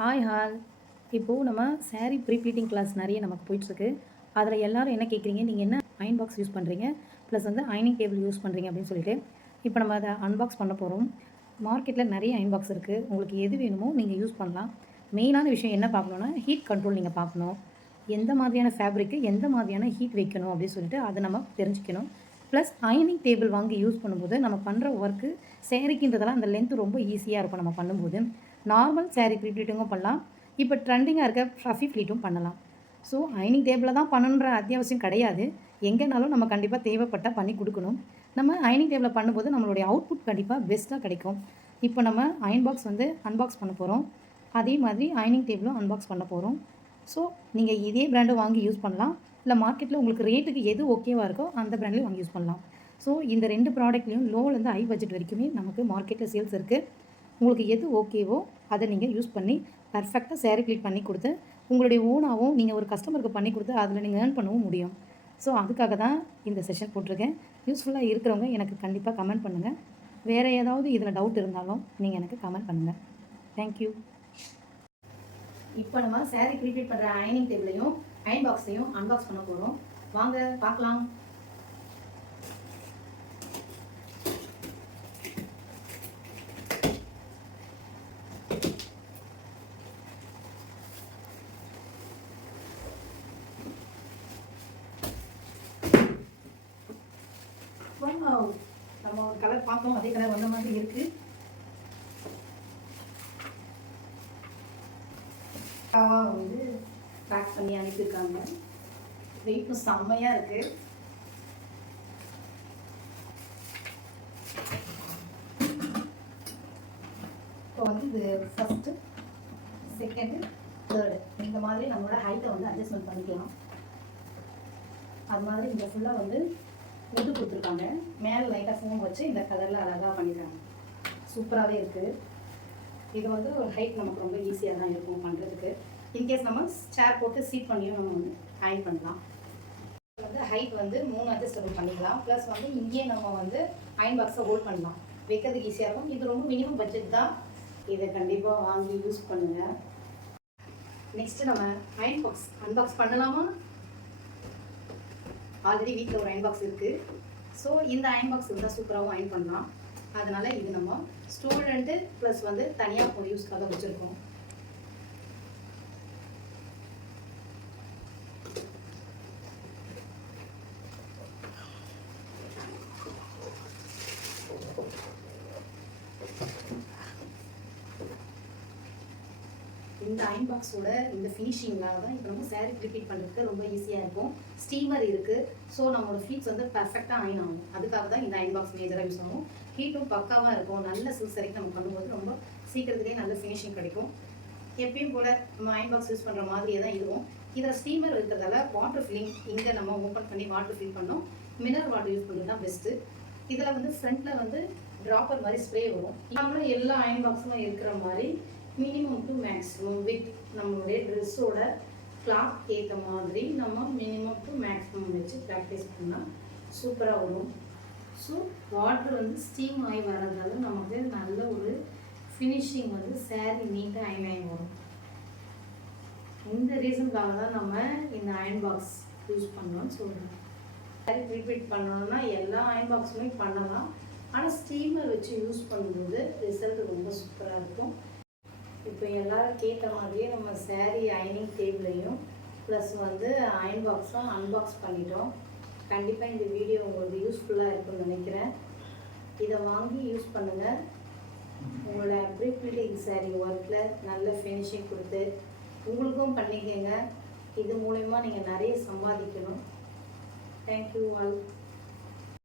Hi hall. இப்போது நம்ம sari pleating class நிறைய நமக்கு போயிட்டுருக்கு. அதில் எல்லோரும் என்ன கேட்குறீங்க, நீங்கள் என்ன அயன் பாக்ஸ் யூஸ் பண்ணுறீங்க, ப்ளஸ் வந்து அயனிங் டேபிள் யூஸ் பண்ணுறீங்க அப்படின்னு சொல்லிட்டு இப்போ நம்ம அதை அன்பாக்ஸ் பண்ண போகிறோம். மார்க்கெட்டில் நிறைய அயன் பாக்ஸ் இருக்குது. உங்களுக்கு எது வேணுமோ நீங்கள் யூஸ் பண்ணலாம். மெயினான விஷயம் என்ன பார்க்கணுன்னா, ஹீட் கண்ட்ரோல் நீங்கள் பார்க்கணும். எந்த மாதிரியான ஃபேப்ரிக்கு எந்த மாதிரியான ஹீட் வைக்கணும் அப்படின்னு சொல்லிட்டு அதை நம்ம தெரிஞ்சுக்கணும். ப்ளஸ் அயனிங் டேபிள் வாங்கி யூஸ் பண்ணும்போது நம்ம பண்ணுற ஒர்க்கு சேரீக்குன்றதெல்லாம் அந்த லென்த்து ரொம்ப ஈஸியாக இருக்கும். நம்ம பண்ணும்போது நார்மல் சாரீ ப்ளீட்டிங்கும் பண்ணலாம். இப்போ ட்ரெண்டிங்காக இருக்க ஃப்ளஃபி ப்ளீட்டும் பண்ணலாம். ஸோ அயனிங் டேபிளில் தான் பண்ணணுன்ற அத்தியாவசியம் கிடையாது. எங்கேனாலும் நம்ம கண்டிப்பாக தேவைப்பட்டால் பண்ணி கொடுக்கணும். நம்ம அயனிங் டேபிளில் பண்ணும்போது நம்மளுடைய அவுட்புட் கண்டிப்பாக பெஸ்ட்டாக கிடைக்கும். இப்போ நம்ம அயன் பாக்ஸ் வந்து அன்பாக்ஸ் பண்ண போகிறோம். அதே மாதிரி அயனிங் டேபிளும் அன்பாக்ஸ் பண்ண போகிறோம். ஸோ நீங்கள் இதே பிராண்டை வாங்கி யூஸ் பண்ணலாம். இல்லை மார்க்கெட்டில் உங்களுக்கு ரேட்டுக்கு எது ஓகேவாக இருக்கோ அந்த பிராண்ட்லேயும் வாங்கி யூஸ் பண்ணலாம். ஸோ இந்த 2 ப்ராடக்ட்லேயும் லோலேருந்து ஹை பட்ஜெட் வரைக்குமே நமக்கு மார்க்கெட்டில் சேல்ஸ் இருக்குது. உங்களுக்கு எது ஓகேவோ அதை நீங்கள் யூஸ் பண்ணி பர்ஃபெக்டாக சாரீ ப்ளீட் பண்ணி கொடுத்து உங்களுடைய ஓனாகவும் நீங்கள் ஒரு கஸ்டமருக்கு பண்ணி கொடுத்து அதில் நீங்கள் ஏர்ன் பண்ணவும் முடியும். ஸோ அதுக்காக தான் இந்த செஷன் போட்டிருக்கேன். யூஸ்ஃபுல்லாக இருக்கிறவங்க எனக்கு கண்டிப்பாக கமெண்ட் பண்ணுங்கள். வேறு ஏதாவது இதில் டவுட் இருந்தாலும் நீங்கள் எனக்கு கமெண்ட் பண்ணுங்கள். தேங்க்யூ. இப்போ நம்ம சாரீ ப்ளீட் பண்ணுற அயனிங் டேபிளையும் அயன் பாக்ஸையும் அன்பாக்ஸ் பண்ண போகிறோம். வாங்க பார்க்கலாம். நம்ம ஒரு கலர் பார்த்தோம், அதே கலர் வந்த மாதிரி இருக்கு. வந்து பேக் பண்ணி அனுப்பியிருக்காங்க. வெயிட்டும் செம்மையாக இருக்கு. இப்போ வந்து இது ஃபஸ்ட்டு, செகண்டு, தேர்டு இந்த மாதிரி நம்மளோட ஹைட்டை வந்து அட்ஜஸ்ட்மெண்ட் பண்ணிக்கலாம். அது மாதிரி இந்த ஃபுல்லாக வந்து முட்டு கொடுத்துருக்காங்க. மேலே லைட்டாக ஃபோன் வச்சு இந்த கலரில் அழகாக பண்ணிடுறாங்க. சூப்பராகவே இருக்குது. இது வந்து ஒரு ஹைட் நமக்கு ரொம்ப ஈஸியாக தான் இருக்கும் பண்ணுறதுக்கு. இன்கேஸ் நம்ம சேர் போட்டு சீட் பண்ணியும் நம்ம வந்து அயன் பண்ணலாம். வந்து ஹைட் வந்து 3 அட்ஜஸ்டபிள் பண்ணிக்கலாம். ப்ளஸ் வந்து இங்கேயே நம்ம வந்து அயன் பாக்ஸை ஹோல்ட் பண்ணலாம். வைக்கிறதுக்கு ஈஸியாக இருக்கும். இது ரொம்ப மினிமம் பட்ஜெட் தான். இதை கண்டிப்பாக வாங்கி யூஸ் பண்ணுங்கள். நெக்ஸ்ட்டு நம்ம அயன் பாக்ஸ் அன்பாக்ஸ் பண்ணலாமா? ஆல்ரெடி வீட்டில் ஒரு அயன் பாக்ஸ் இருக்குது. ஸோ இந்த அயன் பாக்ஸ் இருந்தால் சூப்பராகவும் அயன் பண்ணலாம். அதனால் இது நம்ம ஸ்டூடெண்ட்டு ப்ளஸ் வந்து தனியாக ஒரு யூஸ்க்காக வச்சுருக்கோம். இந்த அயன் பாக்ஸோட இந்த ஃபினிஷிங்காக தான் இப்போ நம்ம சாரீ ப்ளீட் பண்ணுறதுக்கு ரொம்ப ஈஸியாக இருக்கும். ஸ்டீமர் இருக்குது. ஸோ நம்மளோட ஃபீட்ஸ் வந்து பர்ஃபெக்டாக அயன் ஆகும். அதுக்காக தான் இந்த அயன் பாக்ஸ் மேஜராக யூஸ் ஆகும். ஹீட்டும் பக்காவாக இருக்கும். நல்ல சில்க் சாரீ நம்ம பண்ணும்போது ரொம்ப சீக்கிரத்துலேயே நல்ல ஃபினிஷிங் கிடைக்கும். எப்பயும் போல் நம்ம அயன் பாக்ஸ் யூஸ் பண்ணுற மாதிரியே தான் இதுவும். இதில் ஸ்டீமர் இருக்கிறதால வாட்டர் ஃபில்லிங் இங்கே நம்ம ஓப்பன் பண்ணி வாட்டர் ஃபில் பண்ணோம். மினரல் வாட்டர் யூஸ் பண்ணுறது தான் பெஸ்ட்டு. இதில் வந்து ஃப்ரண்ட்டில் வந்து ட்ராப்பர் மாதிரி ஸ்ப்ரே வரும். நம்மளும் எல்லா அயன் பாக்ஸும் இருக்கிற மாதிரி மினிமம் டு மேக்ஸிமம் வித் நம்மளுடைய ட்ரெஸ்ஸோட கிளாத் ஏற்ற மாதிரி நம்ம மினிமம் டு மேக்ஸிமம் வச்சு ப்ராக்டிஸ் பண்ணால் சூப்பராக வரும். ஸோ வாட்டர் வந்து ஸ்டீம் ஆகி வர்றதால நமக்கு நல்ல ஒரு ஃபினிஷிங் வந்து சாரீ நீட்டாக அயன் ஆகி வரும். இந்த ரீசனுக்காக தான் நம்ம இந்த அயன் பாக்ஸ் யூஸ் பண்ணோன்னு சொல்கிறோம். சாரீ ப்ளீட் பண்ணணும்னா எல்லா அயன் பாக்ஸுமே பண்ணலாம். ஆனால் ஸ்டீமர் வச்சு யூஸ் பண்ணும்போது ரிசல்ட் ரொம்ப சூப்பராக இருக்கும். இப்போ எல்லோரும் கேட்ட மாதிரியே நம்ம சாரீ அயனிங் டேபிளையும் ப்ளஸ் வந்து அயன் பாக்ஸும் அன்பாக்ஸ் பண்ணிட்டோம். கண்டிப்பாக இந்த வீடியோ உங்களுக்கு யூஸ்ஃபுல்லாக இருக்கும்னு நினைக்கிறேன். இதை வாங்கி யூஸ் பண்ணுங்கள். உங்களோட ப்ளீட்டிங் சாரீ ஒர்க்கில் நல்ல ஃபினிஷிங் கொடுத்து உங்களுக்கும் பண்ணிக்கங்க. இது மூலமா நீங்கள் நிறைய சம்பாதிக்கணும். Thank you all.